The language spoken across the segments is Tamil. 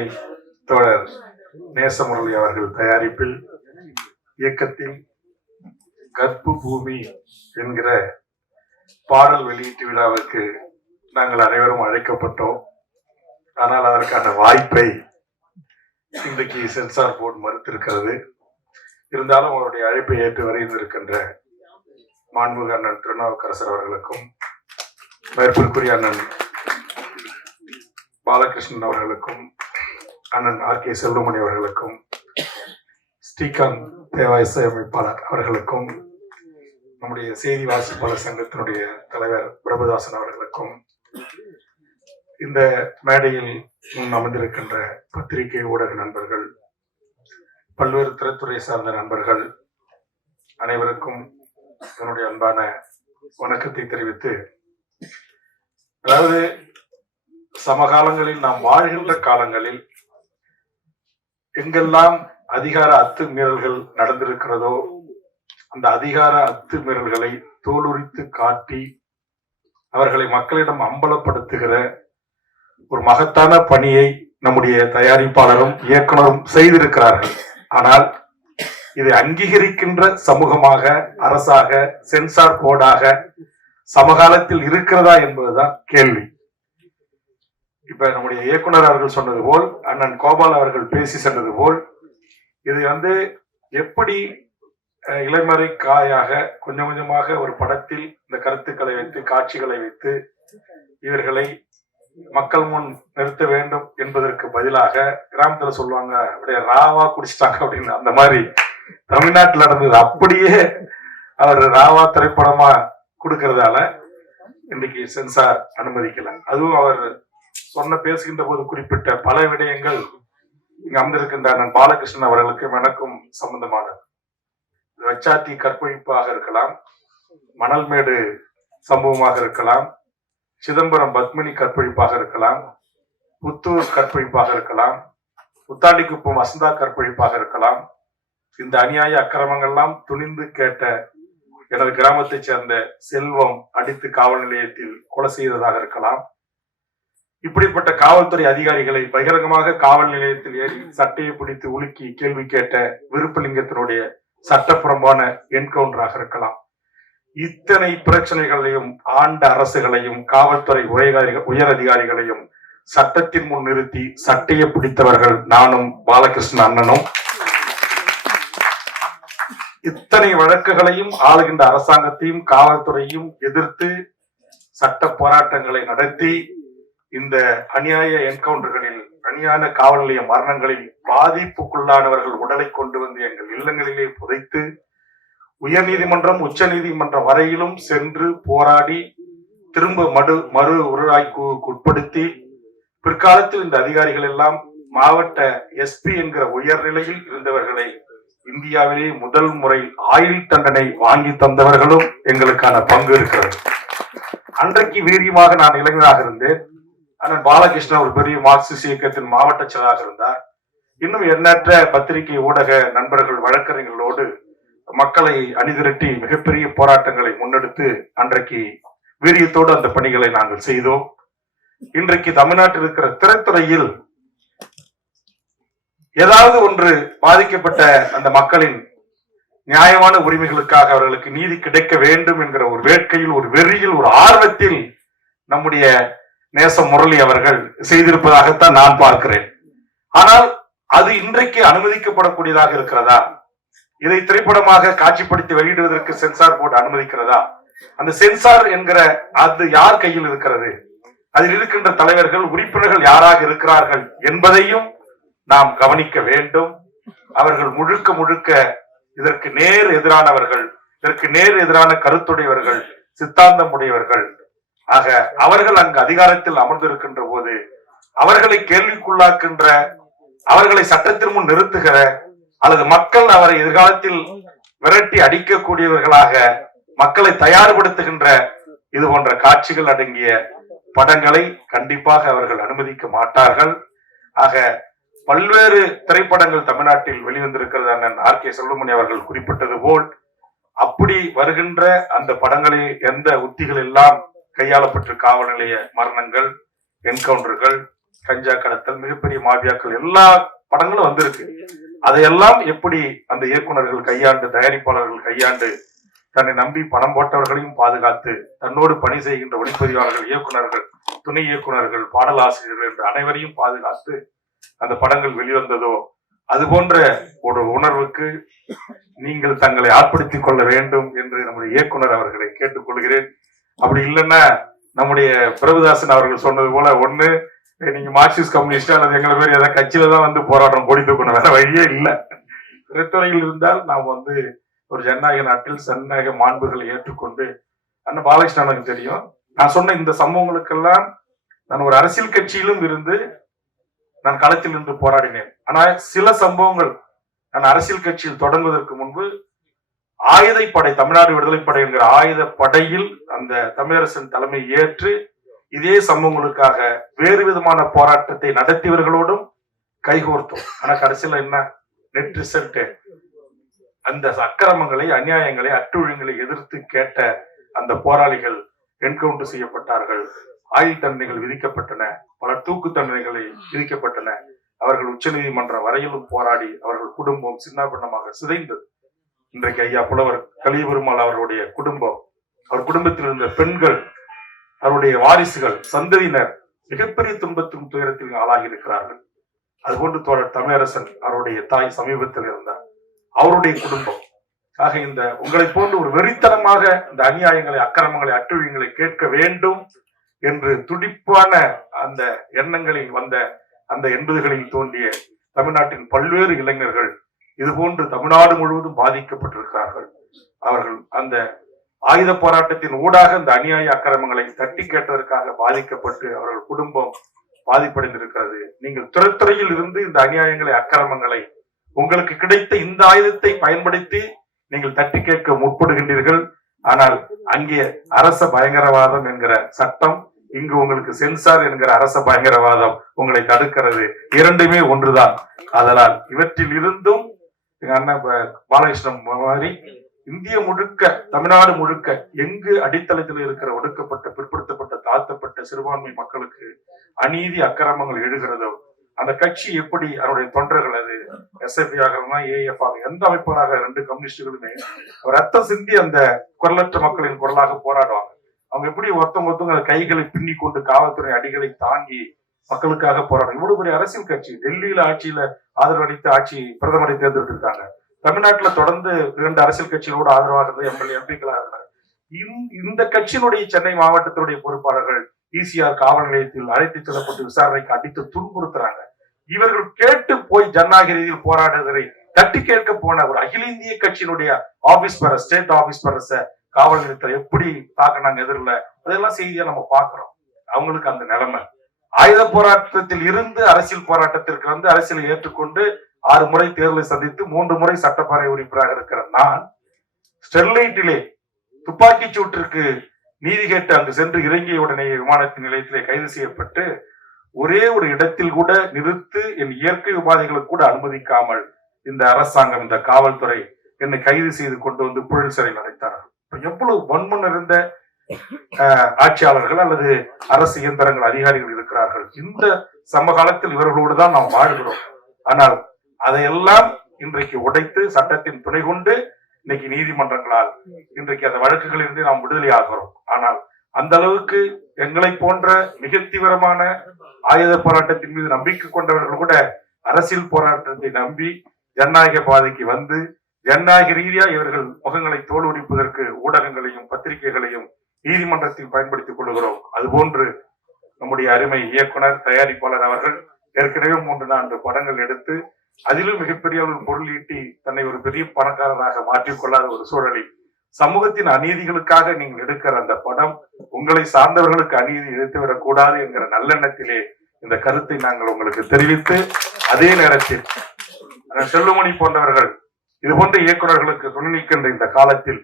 அருமை தோழர் நேசமுரளி அவர்கள் தயாரிப்பில் இயக்கத்தில் கற்பு பூமி என்கிற பாடல் வெளியீட்டு விழாவுக்கு நாங்கள் அனைவரும் அழைக்கப்பட்டோம். ஆனால் அதற்கான வாய்ப்பை இன்றைக்கு சென்சார் போர்டு மறுத்திருக்கிறது. இருந்தாலும் அவருடைய அழைப்பை ஏற்று வரைந்திருக்கின்ற மாண்புக அண்ணன் திருநாவுக்கரசர் அவர்களுக்கும் மேற்பிற்குரிய அண்ணன் பாலகிருஷ்ணன் அவர்களுக்கும் அண்ணன் ஆர் கே செல்வமணி அவர்களுக்கும் ஸ்ரீகாந்த் தேவா அமைப்பாளர் அவர்களுக்கும் நம்முடைய செய்தி வாசிப்பாளர் சங்கத்தினுடைய தலைவர் பிரபுதாசன் அவர்களுக்கும் இந்த மேடையில் முன் அமர்ந்திருக்கின்ற பத்திரிகை ஊடக நண்பர்கள் பல்வேறு திரைத்துறை சார்ந்த நண்பர்கள் அனைவருக்கும் என்னுடைய அன்பான வணக்கத்தை தெரிவித்து அதாவது சமகாலங்களில் நாம் வாழ்கின்ற காலங்களில் எங்கெல்லாம் அதிகார அத்துமீறல்கள் நடந்திருக்கிறதோ அந்த அதிகார அத்துமீறல்களை தோலுரித்து காட்டி அவர்களை மக்களிடம் அம்பலப்படுத்துகிற ஒரு மகத்தான பணியை நம்முடைய தயாரிப்பாளரும் இயக்குனரும் செய்திருக்கிறார்கள். ஆனால் இதை அங்கீகரிக்கின்ற சமூகமாக அரசாக சென்சார் போர்டாக சமகாலத்தில் இருக்கிறதா என்பதுதான் கேள்வி. இப்ப நம்முடைய இயக்குனர் அவர்கள் சொன்னது போல் அண்ணன் கோபால் அவர்கள் பேசி சென்றது போல் இது வந்து எப்படி இளைமறை இளமறை காயாக கொஞ்சம் கொஞ்சமாக ஒரு படத்தில் இந்த கருத்துக்களை வைத்து காட்சிகளை வைத்து இவர்களை மக்கள் முன் நிறுத்த வேண்டும் என்பதற்கு பதிலாக கிராமத்துல சொல்லுவாங்க அப்படியே ராவா குடிச்சிட்டாங்க அப்படின்னு அந்த மாதிரி தமிழ்நாட்டுல நடந்தது. அப்படியே அவர் ராவா திரைப்படமா கொடுக்கறதால இன்னைக்கு சென்சார் அனுமதிக்கல. அதுவும் அவர் சொன்ன பேசுகின்ற போது குறிப்பிட்ட பல விடயங்கள் இங்க அமர்ந்திருக்கின்ற பாலகிருஷ்ணன் அவர்களுக்கும் எனக்கும் சம்பந்தமானது வச்சாத்தி கற்பழிப்பாக இருக்கலாம் மணல்மேடு சம்பவமாக இருக்கலாம் சிதம்பரம் பத்மினி கற்பழிப்பாக இருக்கலாம் புத்தூர் கற்பழிப்பாக இருக்கலாம் புத்தாண்டிக்குப்பம் வசந்தா கற்பழிப்பாக இருக்கலாம் இந்த அநியாய அக்கிரமங்கள்லாம் துணிந்து கேட்ட எனது கிராமத்தைச் சேர்ந்த செல்வம் அடித்து காவல் நிலையத்தில் கொலை செய்ததாக இருக்கலாம். இப்படிப்பட்ட காவல்துறை அதிகாரிகளை பகிரங்கமாக காவல் நிலையத்தில் ஏறி சட்டையை பிடித்து உலுக்கி கேள்வி கேட்ட விருப்பலிங்கத்தினுடைய சட்டப்புறம்பான என்கவுண்டராக இருக்கலாம். இத்தனை பிரச்சனைகளையும் ஆண்ட அரசுகளையும் காவல்துறை உயரதிக- உயர் அதிகாரிகளையும் சட்டத்தின் முன் நிறுத்தி சட்டையை பிடித்தவர்கள் நானும் பாலகிருஷ்ண அண்ணனும். இத்தனை வழக்குகளையும் ஆளுகின்ற அரசாங்கத்தையும் காவல்துறையும் எதிர்த்து சட்ட போராட்டங்களை நடத்தி இந்த அநியாய என்கவுண்டர்களில் அநியாய காவல் நிலைய மரணங்களில் பாதிப்புக்குள்ளானவர்கள் உடலை கொண்டு வந்து எங்கள் இல்லங்களிலே புதைத்து உயர் நீதிமன்றம் உச்ச நீதிமன்றம் வரையிலும் சென்று போராடி திரும்ப மறு மறு உருவாய்க்கு உட்படுத்தி பிற்காலத்தில் இந்த அதிகாரிகள் எல்லாம் மாவட்ட எஸ்பி என்கிற உயர்நிலையில் இருந்தவர்களை இந்தியாவிலே முதல் முறை ஆயுள் தண்டனை வாங்கி தந்தவர்களும் எங்களுக்கான பங்கு இருக்கிறது. அன்றைக்கு வீரியமாக நான் இளைஞராக இருந்தேன். அண்ணன் பாலகிருஷ்ணன் ஒரு பெரிய மார்க்சிஸ்ட் இயக்கத்தின் மாவட்ட செயலாக இருந்தார். இன்னும் எண்ணற்ற பத்திரிகை ஊடக நண்பர்கள் வழக்கறிஞர்களோடு மக்களை அணிதிரட்டி மிகப்பெரிய போராட்டங்களை முன்னெடுத்து அன்றைக்கு வீரியத்தோடு அந்த பணிகளை நாங்கள் செய்தோம். இன்றைக்கு தமிழ்நாட்டில் இருக்கிற திரைத்துறையில் ஏதாவது ஒன்று பாதிக்கப்பட்ட அந்த மக்களின் நியாயமான உரிமைகளுக்காக அவர்களுக்கு நீதி கிடைக்க வேண்டும் என்கிற ஒரு வேட்கையில் ஒரு வெறியில் ஒரு ஆர்வத்தில் நம்முடைய நேச முரளி அவர்கள் செய்திருப்பதாகத்தான் நான் பார்க்கிறேன். ஆனால் அது இன்றைக்கு அனுமதிக்கப்படக்கூடியதாக இருக்கிறதா? இதை திரைப்படமாக காட்சிப்படுத்தி வெளியிடுவதற்கு சென்சார் போர்டு அனுமதிக்கிறதா? அந்த சென்சார் என்கிற அது யார் கையில் இருக்கிறது? அதில் இருக்கின்ற தலைவர்கள் உறுப்பினர்கள் யாராக இருக்கிறார்கள் என்பதையும் நாம் கவனிக்க வேண்டும். அவர்கள் முழுக்க முழுக்க இதற்கு நேர் எதிரானவர்கள் இதற்கு நேர் எதிரான கருத்துடையவர்கள் சித்தாந்தம் உடையவர்கள் ஆக அவர்கள் அங்கு அதிகாரத்தில் அமர்ந்திருக்கின்ற போது அவர்களை கேள்விக்குள்ளாக்கின்ற அவர்களை சட்டத்தின் முன் நிறுத்துகிற அல்லது மக்கள் அவரை எதிர்காலத்தில் விரட்டி அடிக்கக்கூடியவர்களாக மக்களை தயார்படுத்துகின்ற இது போன்ற காட்சிகள் அடங்கிய படங்களை கண்டிப்பாக அவர்கள் அனுமதிக்க மாட்டார்கள். ஆக பல்வேறு திரைப்படங்கள் தமிழ்நாட்டில் வெளிவந்திருக்கிறது அண்ணன் ஆர் கே செல்வமணி அவர்கள் குறிப்பிட்டது போல் அப்படி வருகின்ற அந்த படங்களில் எந்த உத்திகள் எல்லாம் கையாளப்பட்டு காவல் நிலைய மரணங்கள் என்கவுண்டர்கள் கஞ்சா கடத்தல் மிகப்பெரிய மாபியாக்கள் எல்லா படங்களும் வந்திருக்கு. அதையெல்லாம் எப்படி அந்த இயக்குனர்கள் கையாண்டு தயாரிப்பாளர்கள் கையாண்டு தன்னை நம்பி பணம் போட்டவர்களையும் பாதுகாத்து தன்னோடு பணி செய்கின்ற ஒளிப்பதிவாளர்கள் இயக்குனர்கள் துணை இயக்குனர்கள் பாடலாசிரியர்கள் என்று அனைவரையும் பாதுகாத்து அந்த படங்கள் வெளிவந்ததோ அது போன்ற ஒரு உணர்வுக்கு நீங்கள் தங்களை ஆட்படுத்திக் கொள்ள வேண்டும் என்று நம்முடைய இயக்குனர் அவர்களை கேட்டுக்கொள்கிறேன். அப்படி இல்லைன்னா நம்முடைய பிரபுதாசன் அவர்கள் சொன்னது போல ஒண்ணு நீங்க மார்க்சிஸ்ட் கம்யூனிஸ்டா அல்லது எங்களை பேர் ஏதாவது கட்சியில தான் வந்து போராட்டம் கொடி தூக்கணும் வேற வழியே இல்லை. திரைத்துறையில் இருந்தால் நாம் வந்து ஒரு ஜனநாயக நாட்டில் ஜனநாயக மாண்புகளை ஏற்றுக்கொண்டு அண்ணன் பாலகிருஷ்ணனுக்கு தெரியும். நான் சொன்ன இந்த சம்பவங்களுக்கெல்லாம் நான் ஒரு அரசியல் கட்சியிலும் இருந்து நான் களத்தில் நின்று போராடினேன். ஆனால் சில சம்பவங்கள் நான் அரசியல் கட்சியில் தொடங்குவதற்கு முன்பு ஆயுதப்படை தமிழ்நாடு விடுதலைப்படை என்கிற ஆயுத படையில் அந்த தமிழரசன் தலைமை ஏற்று இதே சம்பவங்களுக்காக வேறு விதமான போராட்டத்தை நடத்தியவர்களோடும் கைகோர்த்தோம். ஆனா கடைசியில என்ன? நெட் ரிசல்ட் அந்த அக்கிரமங்களை அநியாயங்களை அட்டுழியங்களை எதிர்த்து கேட்ட அந்த போராளிகள் என்கவுண்டர் செய்யப்பட்டார்கள். ஆயுள் தண்டனைகள் விதிக்கப்பட்டன. பல தூக்கு தண்டனைகளை விதிக்கப்பட்டன. அவர்கள் உச்சநீதிமன்றம் வரையிலும் போராடி அவர்கள் குடும்பம் சின்னாபின்னமாக சிதைந்தது. இன்றைக்கு ஐயா புலவர் கலியபெருமாள் அவர்களுடைய குடும்பம் அவர் குடும்பத்தில் இருந்த பெண்கள் அவருடைய வாரிசுகள் சந்ததியினர் மிகப்பெரிய துன்பத்தும் துயரத்தில் ஆளாகி இருக்கிறார்கள். அதுபோன்று தோழர் தமிழரசன் அவருடைய தாய் சமீபத்தில் இருந்தார். அவருடைய குடும்பம். ஆக இந்த உங்களை போன்று ஒரு வெறித்தனமாக இந்த அநியாயங்களை அக்கிரமங்களை அட்டுழியங்களை கேட்க வேண்டும் என்று துடிப்பான அந்த எண்ணங்களில் வந்த அந்த எண்பதுகளில் தோன்றிய தமிழ்நாட்டின் பல்வேறு இளைஞர்கள் இதுபோன்று தமிழ்நாடு முழுவதும் பாதிக்கப்பட்டிருக்கிறார்கள். அவர்கள் அந்த ஆயுத போராட்டத்தின் ஊடாக இந்த அநியாய அக்கிரமங்களை தட்டி கேட்டதற்காக பாதிக்கப்பட்டு அவர்கள் குடும்பம் பாதிப்படைந்திருக்கிறது. நீங்கள் துறைத்துறையில் இருந்து இந்த அநியாயங்களை அக்கிரமங்களை உங்களுக்கு கிடைத்த இந்த ஆயுதத்தை பயன்படுத்தி நீங்கள் தட்டி கேட்க முற்படுகின்றீர்கள். ஆனால் அங்கே அரச பயங்கரவாதம் என்கிற சட்டம் இங்கு உங்களுக்கு சென்சார் என்கிற அரச பயங்கரவாதம் உங்களை தடுக்கிறது. இரண்டுமே ஒன்றுதான். அதனால் இவற்றில் இருந்தும் எங்க அண்ணன் பாலகிருஷ்ணன் மாதிரி இந்திய முழுக்க தமிழ்நாடு முழுக்க எங்கு அடித்தளத்தில் இருக்கிற ஒடுக்கப்பட்ட பிற்படுத்தப்பட்ட தாழ்த்தப்பட்ட சிறுபான்மை மக்களுக்கு அநீதி அக்கிரமங்கள் எழுகிறதோ அந்த கட்சி எப்படி அதனுடைய தொண்டர்கள் அது எஸ்எஃபி ஆக ஏஎஃப் ஆக எந்த அமைப்பாக ரெண்டு கம்யூனிஸ்டுகளுமே ரத்தம் சிந்தி அந்த குரலற்ற மக்களின் குரலாக போராடுவாங்க. அவங்க எப்படி ஒருத்தம் ஒருத்தவங்க கைகளை பின்னி கொண்டு காவல்துறை அடிகளை தாங்கி மக்களுக்காக போராடும் இவ்வளவு பெரிய அரசியல் கட்சி டெல்லியில ஆட்சியில ஆதரவு அளித்து ஆட்சி பிரதமரை தேர்ந்தெடுத்து இருக்காங்க தமிழ்நாட்டுல தொடர்ந்து இரண்டு அரசியல் கட்சிகளோடு ஆதரவாக இருந்த எம்எல்ஏ எம்பிக்களாக இருந்தாங்க இந்த- கட்சியினுடைய சென்னை மாவட்டத்தினுடைய பொறுப்பாளர்கள் இசிஆர் காவல் நிலையத்தில் அழைத்து செல்லப்பட்டு விசாரணைக்கு அடித்து துன்புறுத்துறாங்க. இவர்கள் கேட்டு போய் ஜனநாயக ரீதியில் போராடுவதை தட்டி கேட்க போன ஒரு அகில இந்திய கட்சியினுடைய ஆபீஸ் பெற ஸ்டேட் ஆபீஸ் பெறச காவல் நிலையத்தில் எப்படி தாக்குனாங்க எதிரில் அதெல்லாம் செய்தியா நம்ம பாக்குறோம் அவங்களுக்கு அந்த நிலைமை. ஆயுத போராட்டத்தில் இருந்து அரசியல் போராட்டத்திற்கு வந்து அரசியலை ஏற்றுக்கொண்டு ஆறு முறை தேர்தலை சந்தித்து மூன்று முறை சட்டப்பேரவை உறுப்பினராக இருக்கிற நான் ஸ்டெர்லைட்டிலே துப்பாக்கி சூட்டிற்கு நீதி கேட்டு அங்கு சென்று இறங்கிய உடனே விமானத்தின் நிலையத்திலே கைது செய்யப்பட்டு ஒரே ஒரு இடத்தில் கூட நிறுத்து என் இயற்கை உபாதைகளுக்கு கூட அனுமதிக்காமல் இந்த அரசாங்கம் இந்த காவல்துறை என்னை கைது செய்து கொண்டு வந்து புழல் சிறையில் அடைத்தார்கள். எவ்வளவு வன்மம் இருந்த ஆட்சியாளர்கள் அல்லது அரசு இயந்திரங்கள் அதிகாரிகள் இருக்கிறார்கள். இந்த சமகாலத்தில் இவர்களோடு தான் நாம் வாழ்கிறோம். ஆனால் அதையெல்லாம் இன்றைக்கு உடைத்து சட்டத்தின் துணை கொண்டு இன்னைக்கு நீதிமன்றங்களால் இன்றைக்கு அந்த வழக்குகளிலிருந்து நாம் விடுதலை ஆகிறோம். ஆனால் அந்த அளவுக்கு எங்களை போன்ற மிக தீவிரமான ஆயுத போராட்டத்தின் மீது நம்பிக்கை கொண்டவர்கள் கூட அரசியல் போராட்டத்தை நம்பி ஜனநாயக பாதைக்கு வந்து ஜனநாயக ரீதியா இவர்கள் முகங்களை தோல் உரிப்பதற்கு ஊடகங்களையும் பத்திரிகைகளையும் நீதிமன்றத்தில் பயன்படுத்திக் கொள்கிறோம் அதுபோன்று நம்முடைய அருமை இயக்குனர் தயாரிப்பாளர் அவர்கள் ஏற்கனவே மூன்று நான்கு படங்கள் எடுத்து அதிலும் மிகப்பெரிய ஒரு பொருள் ஈட்டி தன்னை ஒரு பெரிய பணக்காரராக மாற்றிக்கொள்ளாத ஒரு சூழலில் சமூகத்தின் அநீதிகளுக்காக நீங்கள் எடுக்கிற அந்த படம் உங்களை சார்ந்தவர்களுக்கு அநீதி இழுத்துவிடக் கூடாது என்கிற நல்லெண்ணத்திலே இந்த கருத்தை நாங்கள் உங்களுக்கு தெரிவித்து அதே நேரத்தில் செல்லுமணி போன்றவர்கள் இது போன்ற இயக்குநர்களுக்கு துணை நிற்கின்ற இந்த காலத்தில்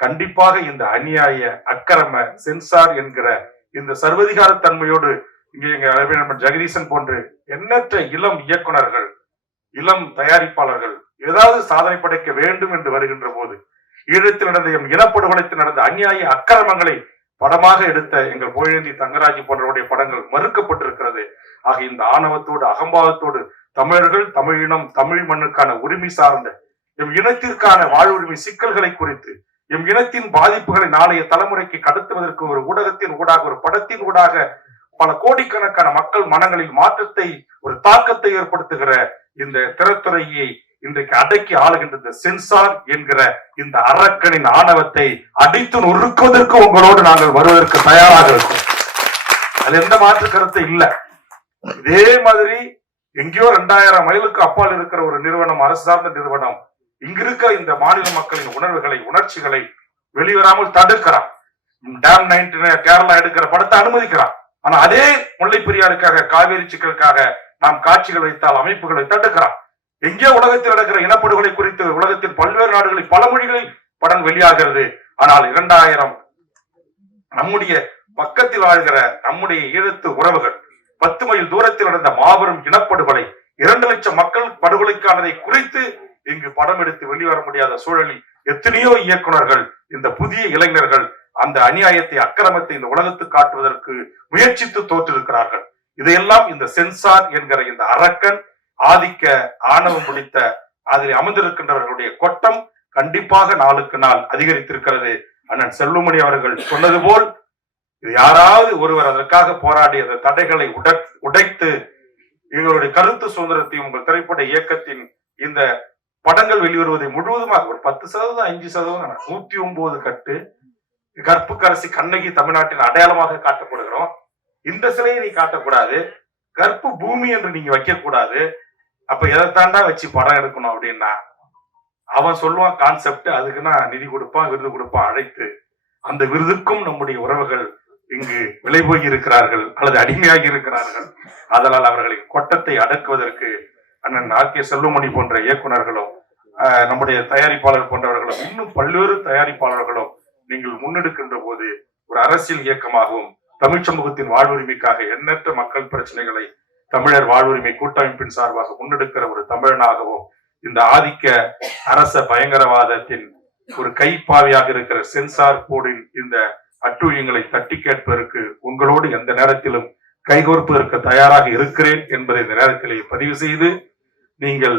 கண்டிப்பாக இந்த அநியாய அக்கிரம சென்சார் என்கிற இந்த சர்வதிகார தன்மையோடு இங்கே எங்க அறிவியல் ஜெகதீசன் போன்று எண்ணற்ற இளம் இயக்குனர்கள் இளம் தயாரிப்பாளர்கள் ஏதாவது சாதனை படைக்க வேண்டும் என்று வருகின்ற போது ஈழத்தில் நடந்த எம் இனப்படுகொலைத்தில் நடந்த அநியாய அக்கிரமங்களை படமாக எடுத்த எங்கள் புகழேந்தி தங்கராஜ் போன்றவருடைய படங்கள் மறுக்கப்பட்டிருக்கிறது. ஆக இந்த ஆணவத்தோடு அகம்பாவத்தோடு தமிழர்கள் தமிழினம் தமிழ் மண்ணுக்கான உரிமை சார்ந்த எம் இனத்திற்கான வாழ்வுரிமை சிக்கல்களை குறித்து எம் இனத்தின் பாதிப்புகளை நாளைய தலைமுறைக்கு கடத்துவதற்கு ஒரு ஊடகத்தின் ஊடாக ஒரு படத்தின் ஊடாக பல கோடிக்கணக்கான மக்கள் மனங்களில் மாற்றத்தை ஒரு தாக்கத்தை ஏற்படுத்துகிற இந்த திரைத்துறையை இன்றைக்கு அடக்கி ஆளுகின்ற இந்த சென்சார் என்கிற இந்த அரக்கனின் ஆணவத்தை அடித்து நொறுக்குவதற்கு உங்களோடு நாங்கள் வருவதற்கு தயாராக இருக்கோம். அது எந்த மாற்று கருத்து இல்ல. இதே மாதிரி எங்கேயோ ரெண்டாயிரம் மைலுக்கு அப்பால் இருக்கிற ஒரு நிறுவனம் அரசு சார்ந்த நிறுவனம் இங்கிருக்க இந்த மாநில மக்களின் உணர்வுகளை உணர்ச்சிகளை வெளிவராமல் தடுக்கிறான். டேம் நைன்டி கேரளா எடுக்கிற படத்தை அனுமதிக்கிறான். ஆனா அதே முல்லை பெரியாருக்காக காவேரி சிக்கலுக்காக நாம் காட்சிகள் வைத்தால் அமைப்புகளை தடுக்கிறான். எங்கே உலகத்தில் நடக்கிற இனப்படுகொலை குறித்து உலகத்தின் பல்வேறு நாடுகளில் பல மொழிகளில் படம் வெளியாகிறது. ஆனால் இரண்டாயிரம் நம்முடைய பக்கத்தில் வாழ்கிற நம்முடைய ஈழத்து உறவுகள் பத்து மைல் தூரத்தில் நடந்த மாபெரும் இனப்படுகொலை இரண்டு லட்சம் மக்கள் படுகொலைக்கானதை குறித்து இங்கு படம் எடுத்து வெளிவர முடியாத சூழலில் எத்தனையோ இயக்குனர்கள் இந்த புதிய இளைஞர்கள் அந்த அநியாயத்தை அக்கிரமத்தை இந்த உலகத்து காட்டுவதற்கு முயற்சித்து தோற்றிருக்கிறார்கள். இதையெல்லாம் இந்த சென்சார் என்கிற இந்த அரக்கன் ஆதிக்க ஆணவம் முடித்த அதில் அமர்ந்திருக்கின்றவர்களுடைய கொட்டம் கண்டிப்பாக நாளுக்கு நாள் அதிகரித்திருக்கிறது. அண்ணன் செல்வமணி அவர்கள் சொன்னது போல் இது யாராவது ஒருவர் அதற்காக போராடி அந்த தடைகளை உடை உடைத்து எங்களுடைய கருத்து சுதந்திரத்தையும் உங்கள் திரைப்பட இயக்கத்தின் இந்த படங்கள் வெளிவருவதை முழுவதுமாக ஒரு பத்து சதவீதம் அஞ்சு சதவீதம் நூத்தி ஒன்பது கட்டு கற்புக்கரசி கண்ணகி தமிழ்நாட்டின் அடையாளமாக காட்டப்படுகிறோம். இந்த சிலையை நீ காட்டக்கூடாது. கற்பு பூமி என்று நீங்க வைக்க கூடாது அப்ப எதைத்தாண்டா வச்சு படம் எடுக்கணும் அப்படின்னா அவன் சொல்லுவான் கான்செப்ட் அதுக்குன்னா நிதி கொடுப்பான் விருது கொடுப்பான் அழைத்து. அந்த விருதுக்கும் நம்முடைய உறவுகள் இங்கு விலை போய் இருக்கிறார்கள் அல்லது அடிமையாகி இருக்கிறார்கள் அதனால் அவர்களின் கொட்டத்தை அடக்குவதற்கு அண்ணன் ஆர் கே செல்வமணி போன்ற இயக்குனர்களும் ஆஹ், நம்முடைய தயாரிப்பாளர் போன்றவர்களும் இன்னும் பல்வேறு தயாரிப்பாளர்களும் நீங்கள் முன்னெடுக்கின்ற போது ஒரு அரசியல் இயக்கமாகவும் தமிழ் சமூகத்தின் வாழ்வுரிமைக்காக எண்ணற்ற மக்கள் பிரச்சனைகளை தமிழர் வாழ்வுரிமை கூட்டமைப்பின் சார்பாக முன்னெடுக்கிற ஒரு தமிழனாகவும் இந்த ஆதிக்க அரச பயங்கரவாதத்தின் ஒரு கைப்பாவையாக இருக்கிற சென்சார் போர்டின் இந்த அட்டூழியங்களை தட்டி கேட்பதற்கு உங்களோடு எந்த நேரத்திலும் கைகோர்ப்பதற்கு தயாராக இருக்கிறேன் என்பதை இந்த நேரத்திலே பதிவு செய்து நீங்கள்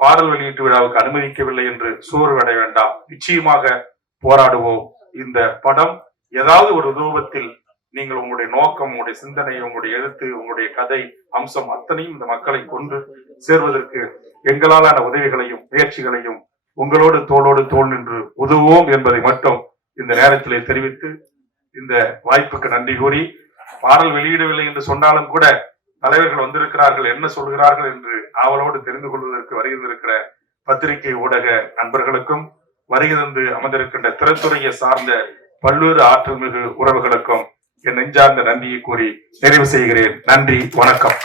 பாடல் வெளியீட்டு விழாவுக்கு அனுமதிக்கவில்லை என்று சோர்வடைய வேண்டாம். நிச்சயமாக போராடுவோம். இந்த படம் ஏதாவது ஒரு ரூபத்தில் நீங்கள் உங்களுடைய நோக்கம் உங்களுடைய சிந்தனை உங்களுடைய எழுத்து உங்களுடைய கதை அம்சம் அத்தனையும் இந்த மக்களை கொண்டு சேர்வதற்கு எங்களாலான உதவிகளையும் முயற்சிகளையும் உங்களோடு தோளோடு தோல் நின்று உதவுவோம் என்பதை மட்டும் இந்த நேரத்திலே தெரிவித்து இந்த வாய்ப்புக்கு நன்றி கூறி பாடல் வெளியிடவில்லை என்று சொன்னாலும் கூட தலைவர்கள் வந்திருக்கிறார்கள் என்ன சொல்கிறார்கள் என்று ஆவலோடு தெரிந்து கொள்வதற்கு வருகின்றிருக்கிற பத்திரிகை ஊடக நண்பர்களுக்கும் வருகை தந்து அமர்ந்திருக்கின்ற திறத்துறையை சார்ந்த பல்வேறு ஆற்றல் மிகு உறவுகளுக்கும் என் நெஞ்சார்ந்த நன்றியை கூறி நிறைவு செய்கிறேன். நன்றி வணக்கம்.